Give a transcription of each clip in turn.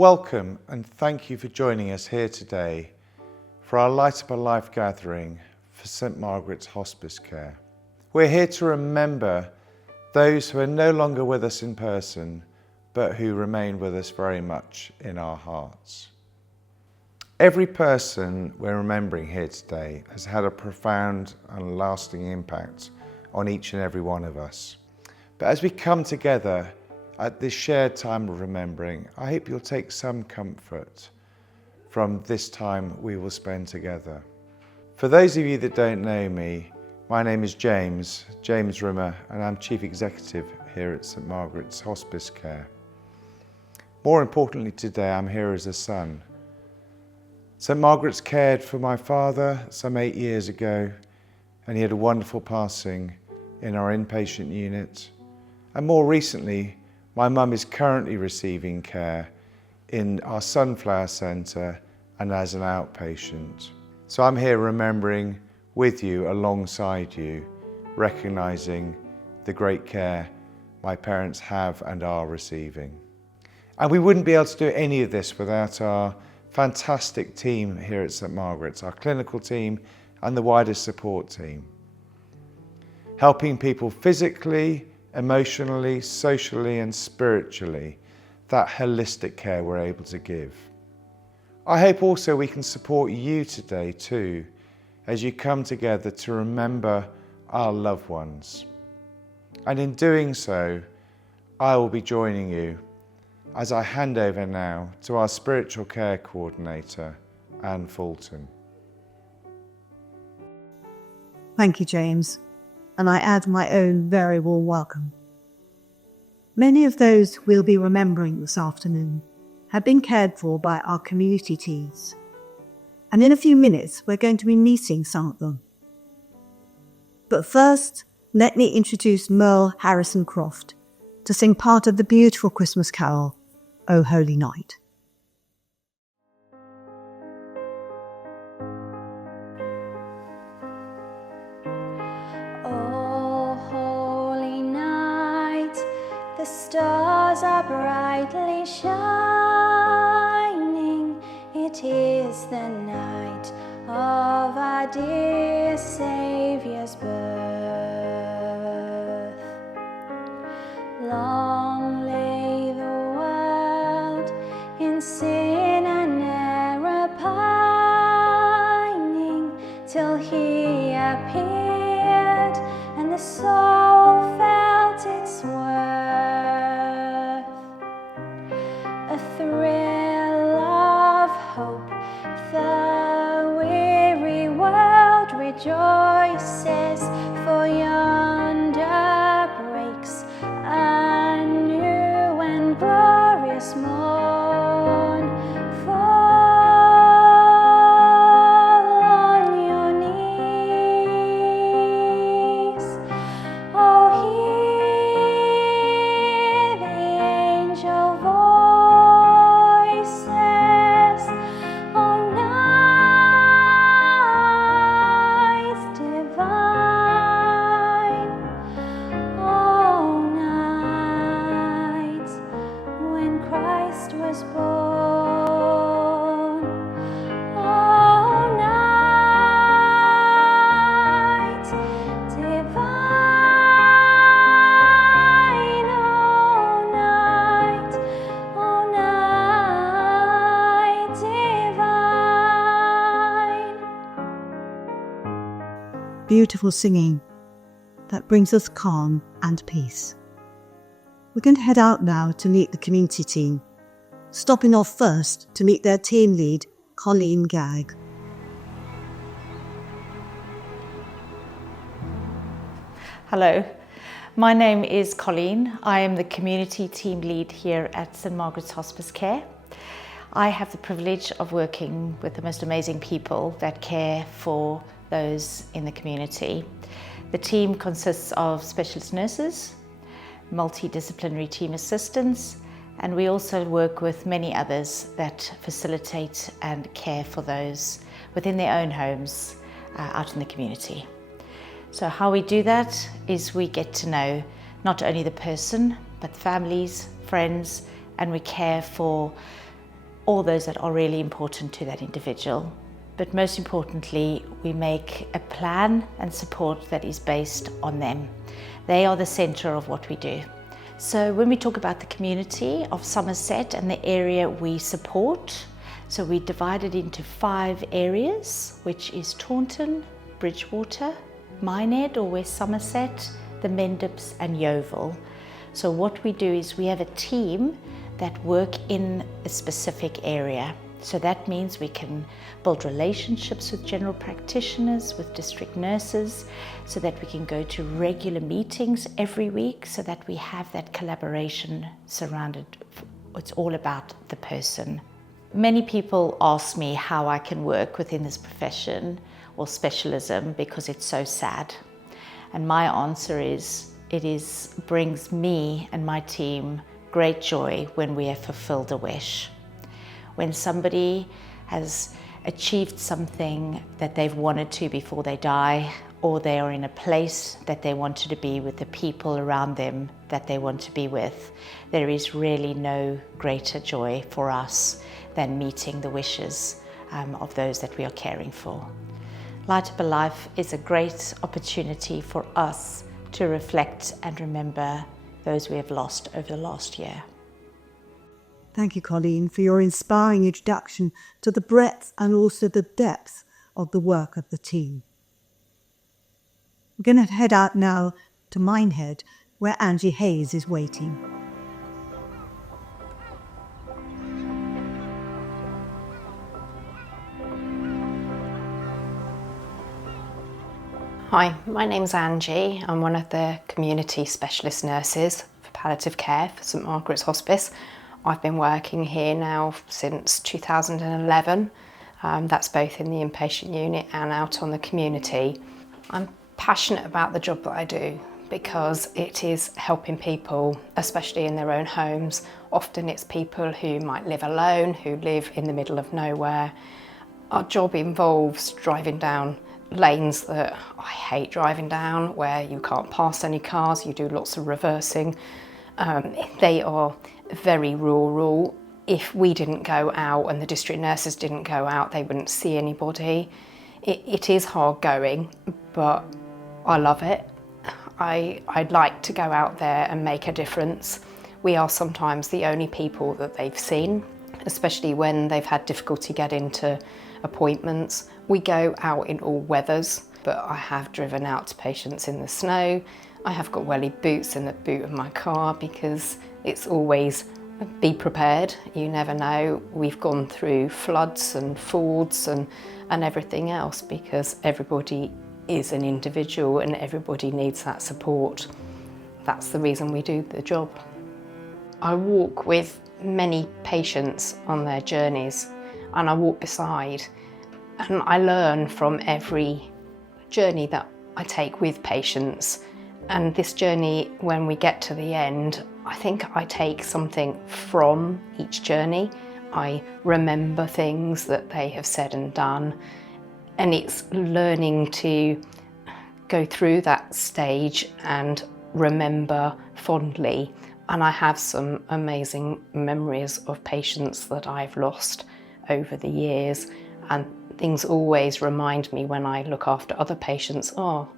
welcome and thank you for joining us here today for our Light Up a Life gathering for St Margaret's Hospice Care. We're here to remember those who are no longer with us in person, but who remain with us very much in our hearts. Every person we're remembering here today has had a profound and lasting impact on each and every one of us. But as we come together at this shared time of remembering, I hope you'll take some comfort from this time we will spend together. For those of you that don't know me, my name is James Rimmer, and I'm Chief Executive here at St Margaret's Hospice Care. More importantly today, I'm here as a son. St Margaret's cared for my father some 8 years ago, and he had a wonderful passing in our inpatient unit. And more recently, my mum is currently receiving care in our Sunflower Centre and as an outpatient. So I'm here remembering with you, alongside you, recognising the great care my parents have and are receiving. And we wouldn't be able to do any of this without our fantastic team here at St Margaret's, our clinical team and the wider support team. Helping people physically, emotionally, socially and spiritually, that holistic care we're able to give. I hope also we can support you today too, as you come together to remember our loved ones. And in doing so, I will be joining you as I hand over now to our spiritual care coordinator, Anne Fulton. Thank you, James, and I add my own very warm welcome. Many of those we'll be remembering this afternoon have been cared for by our community teams, and in a few minutes we're going to be meeting some of them. But first, let me introduce Merle Harrison Croft to sing part of the beautiful Christmas carol, O Holy Night. O holy night, the stars are brightly shining. It is the night of our dear Saviour's birth. Long lay the world in sin and error pining, till he appeared and the soul felt its worth. A thrill of hope, the weary world rejoices, for yonder breaks a new and glorious morn. Fall on your knees. Oh, hear the angel voices. Oh, night divine. Oh, night when Christ was born. Oh, night divine. Oh, night divine. Beautiful singing that brings us calm and peace. We're going to head out now to meet the community team, stopping off first to meet their team lead, Colleen Gagg. Hello, my name is Colleen. I am the community team lead here at St Margaret's Hospice Care. I have the privilege of working with the most amazing people that care for those in the community. The team consists of specialist nurses, multidisciplinary team assistants, and we also work with many others that facilitate and care for those within their own homes out in the community. So how we do that is we get to know not only the person, but families, friends, and we care for all those that are really important to that individual. But most importantly, we make a plan and support that is based on them. They are the centre of what we do. So when we talk about the community of Somerset and the area we support, so we divide it into 5 areas, which is Taunton, Bridgewater, Minehead or West Somerset, the Mendips and Yeovil. So what we do is we have a team that work in a specific area. So that means we can build relationships with general practitioners, with district nurses, so that we can go to regular meetings every week, so that we have that collaboration surrounded. It's all about the person. Many people ask me how I can work within this profession or specialism because it's so sad. And my answer is, brings me and my team great joy when we have fulfilled a wish. When somebody has achieved something that they've wanted to before they die, or they are in a place that they wanted to be with the people around them that they want to be with, there is really no greater joy for us than meeting the wishes of those that we are caring for. Light Up a Life is a great opportunity for us to reflect and remember those we have lost over the last year. Thank you, Colleen, for your inspiring introduction to the breadth and also the depth of the work of the team. We're going to head out now to Minehead, where Angie Hayes is waiting. Hi, my name's Angie. I'm one of the community specialist nurses for palliative care for St Margaret's Hospice. I've been working here now since 2011. That's both in the inpatient unit and out on the community. I'm passionate about the job that I do because it is helping people, especially in their own homes. Often it's people who might live alone, who live in the middle of nowhere. Our job involves driving down lanes that I hate driving down, where you can't pass any cars, you do lots of reversing. They are very rural. If we didn't go out and the district nurses didn't go out, they wouldn't see anybody. It is hard going, but I love it. I'd like to go out there and make a difference. We are sometimes the only people that they've seen, especially when they've had difficulty getting to appointments. We go out in all weathers, but I have driven out to patients in the snow. I have got welly boots in the boot of my car because it's always be prepared. You never know. We've gone through floods and fords and everything else because everybody is an individual and everybody needs that support. That's the reason we do the job. I walk with many patients on their journeys and I walk beside, and I learn from every journey that I take with patients. And this journey, when we get to the end, I think I take something from each journey. I remember things that they have said and done, and it's learning to go through that stage and remember fondly. And I have some amazing memories of patients that I've lost over the years, and things always remind me when I look after other patients, oh,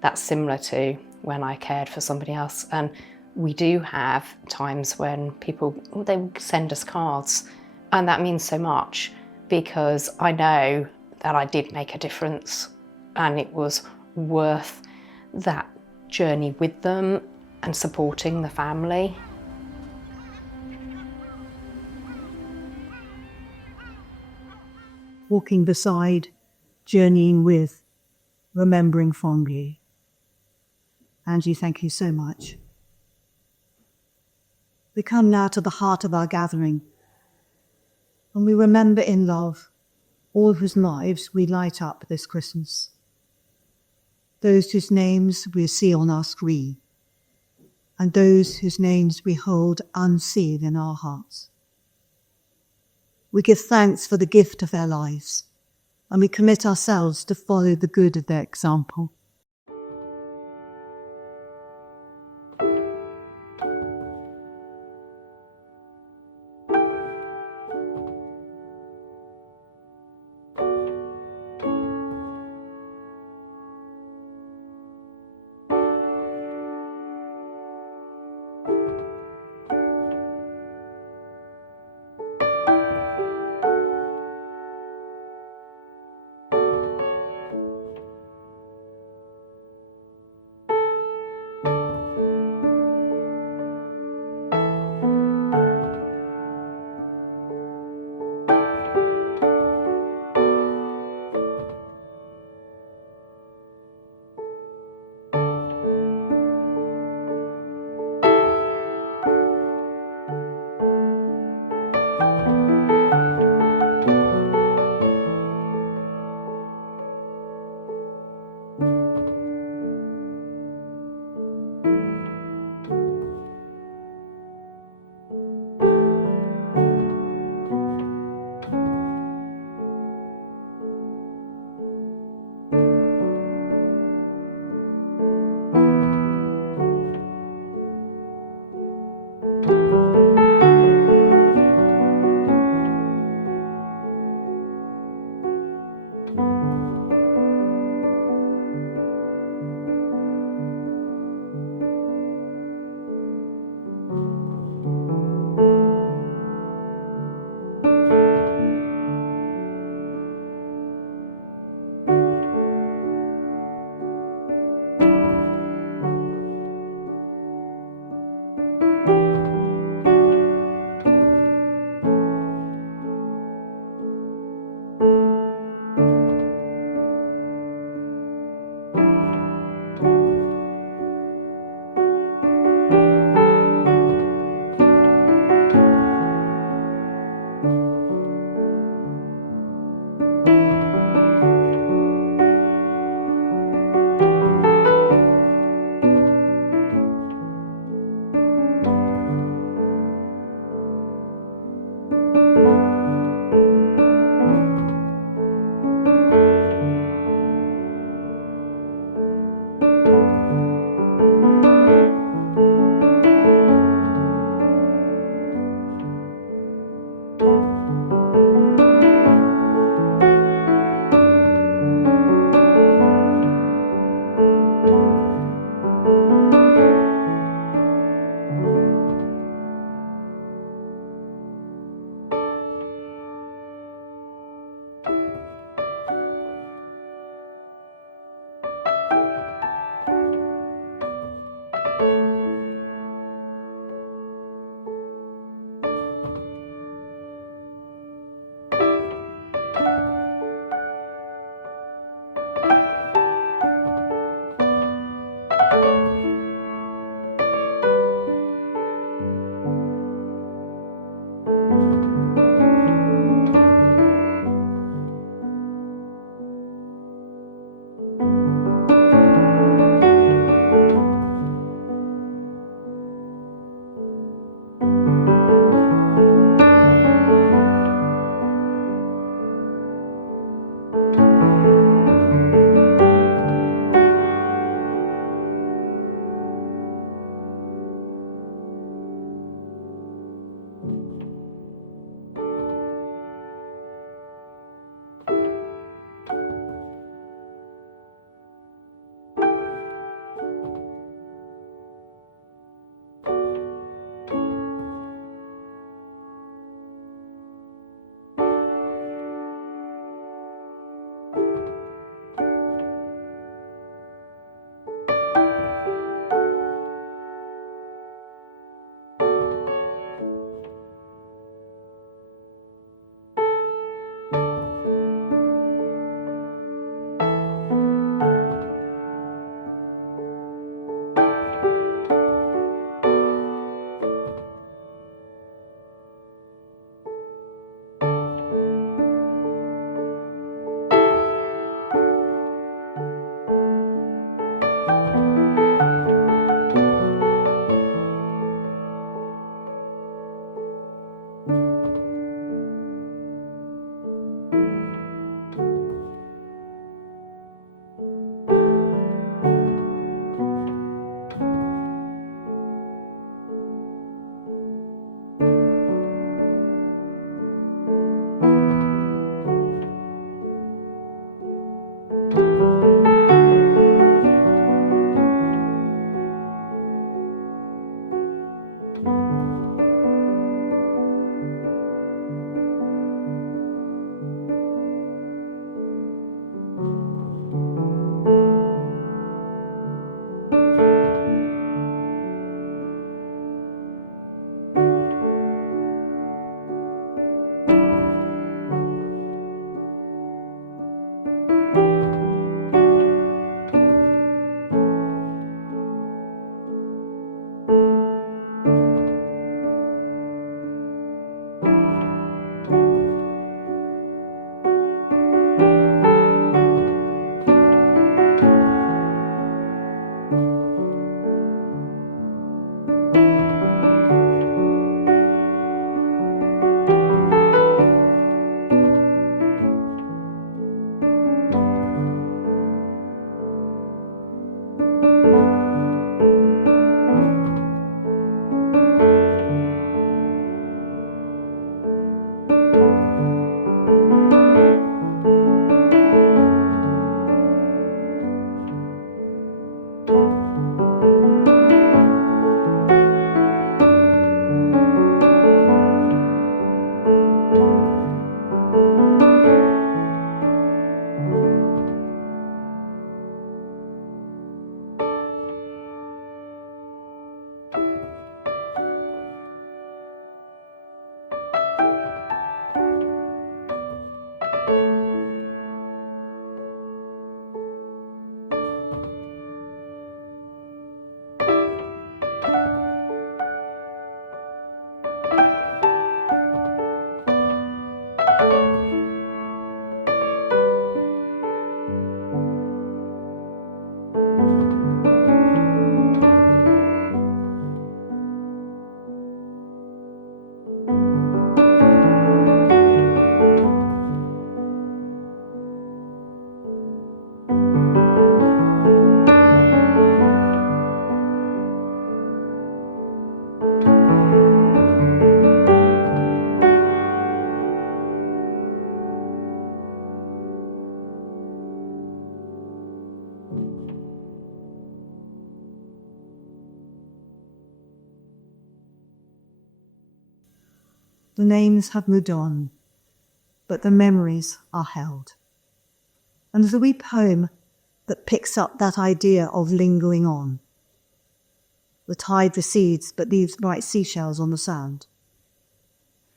that's similar to when I cared for somebody else. And we do have times when people, they will send us cards, and that means so much because I know that I did make a difference and it was worth that journey with them and supporting the family. Walking beside, journeying with, remembering fondly. Angie, thank you so much. We come now to the heart of our gathering, and we remember in love all whose lives we light up this Christmas, those whose names we see on our screen, and those whose names we hold unsealed in our hearts. We give thanks for the gift of their lives, and we commit ourselves to follow the good of their example. The names have moved on, but the memories are held. And there's a wee poem that picks up that idea of lingering on. The tide recedes, but leaves bright seashells on the sand.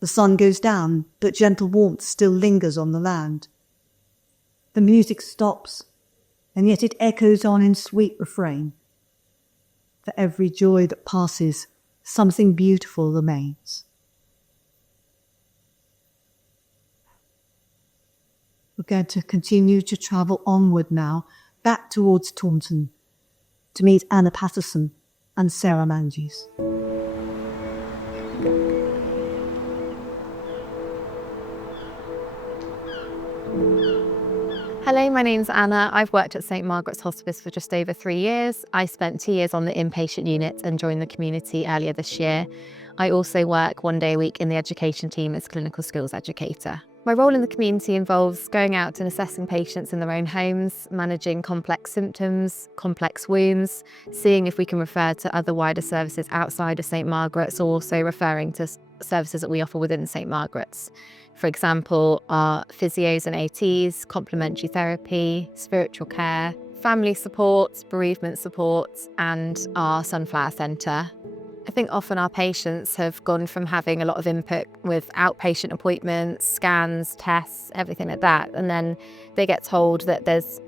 The sun goes down, but gentle warmth still lingers on the land. The music stops, and yet it echoes on in sweet refrain. For every joy that passes, something beautiful remains. We're going to continue to travel onward now, back towards Taunton, to meet Anna Patterson and Sarah Manges. Hello, my name's Anna. I've worked at St Margaret's Hospice for just over 3 years. I spent 2 years on the inpatient unit and joined the community earlier this year. I also work 1 day a week in the education team as clinical skills educator. My role in the community involves going out and assessing patients in their own homes, managing complex symptoms, complex wounds, seeing if we can refer to other wider services outside of St Margaret's, or also referring to services that we offer within St Margaret's. For example, our physios and ATs, complementary therapy, spiritual care, family support, bereavement support, and our Sunflower Centre. I think often our patients have gone from having a lot of input with outpatient appointments, scans, tests, everything like that, and then they get told that there's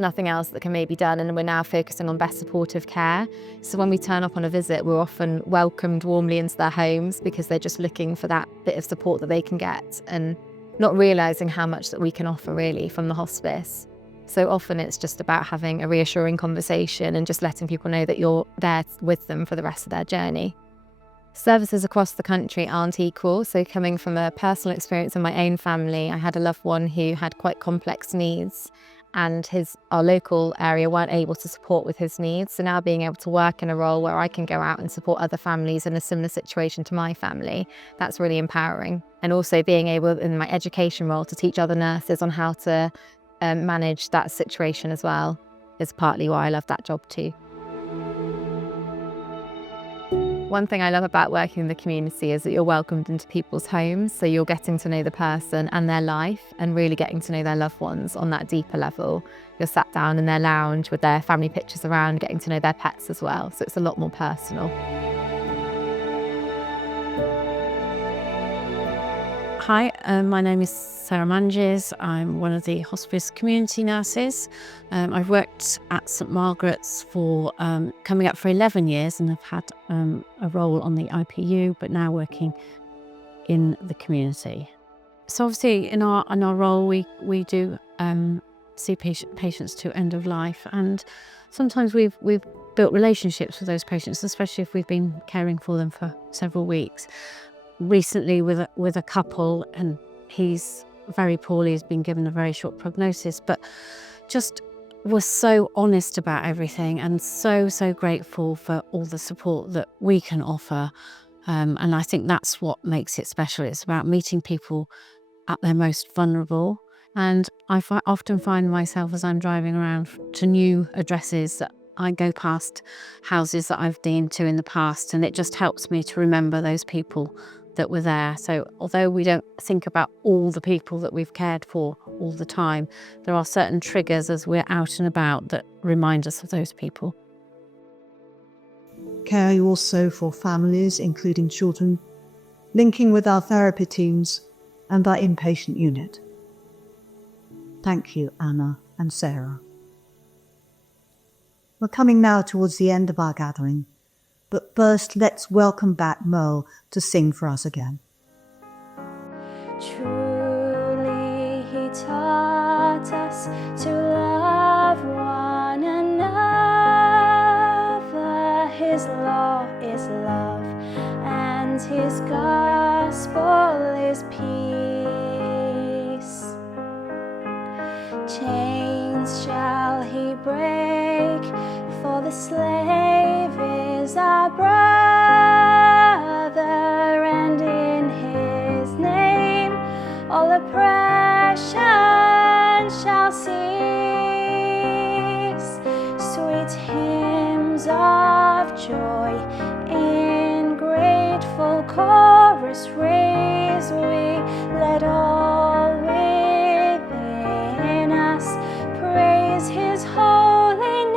nothing else that can maybe be done, and we're now focusing on best supportive care. So when we turn up on a visit, we're often welcomed warmly into their homes because they're just looking for that bit of support that they can get and not realising how much that we can offer really from the hospice. So often it's just about having a reassuring conversation and just letting people know that you're there with them for the rest of their journey. Services across the country aren't equal, so coming from a personal experience in my own family, I had a loved one who had quite complex needs, and our local area weren't able to support with his needs. So now being able to work in a role where I can go out and support other families in a similar situation to my family, that's really empowering. And also being able in my education role to teach other nurses on how to manage that situation as well is partly why I love that job too. One thing I love about working in the community is that you're welcomed into people's homes, so you're getting to know the person and their life and really getting to know their loved ones on that deeper level. You're sat down in their lounge with their family pictures around, getting to know their pets as well, so it's a lot more personal. Hi, my name is Sarah Manges. I'm one of the hospice community nurses. I've worked at St Margaret's for coming up for 11 years and have had a role on the IPU, but now working in the community. So obviously in our role we do see patients to end of life, and sometimes we've built relationships with those patients, especially if we've been caring for them for several weeks. Recently with a couple, and he's very poorly, he's been given a very short prognosis, but just was so honest about everything and so grateful for all the support that we can offer. And I think that's what makes it special. It's about meeting people at their most vulnerable. And I often find myself as I'm driving around to new addresses that I go past houses that I've been to in the past, and it just helps me to remember those people that were there. So although we don't think about all the people that we've cared for all the time, there are certain triggers as we're out and about that remind us of those people. Caring also for families, including children, linking with our therapy teams and our inpatient unit. Thank you, Anna and Sarah. We're coming now towards the end of our gathering, but first let's welcome back Mo to sing for us again. Truly he taught us to love one another. His law is love, and his gospel is peace. Chains shall he break, for the slave is our brother, and in his name all oppression shall cease. Sweet hymns of joy in grateful chorus raise we, let all within us praise his holy name.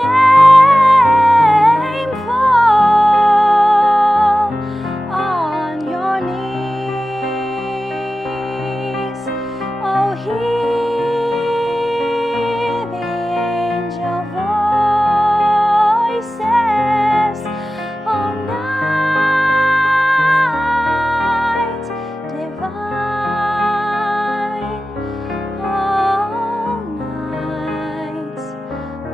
Fall on your knees, oh hear the angel voices, oh night divine, oh night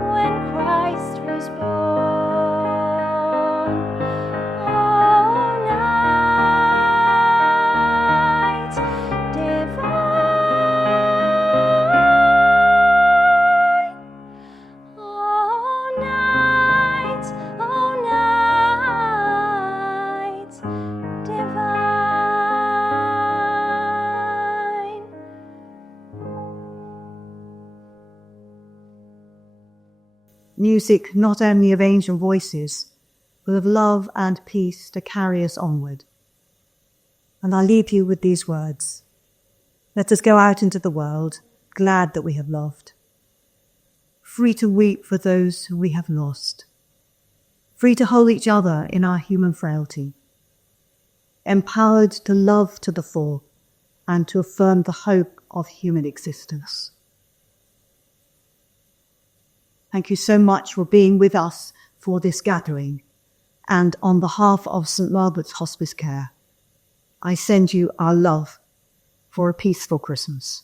when Christ was born, oh night divine, oh night divine. Music not only of angel voices, but of love and peace to carry us onward. And I leave you with these words. Let us go out into the world, glad that we have loved, free to weep for those who we have lost, free to hold each other in our human frailty, empowered to love to the full and to affirm the hope of human existence. Thank you so much for being with us for this gathering, and on behalf of St. Margaret's Hospice Care, I send you our love for a peaceful Christmas.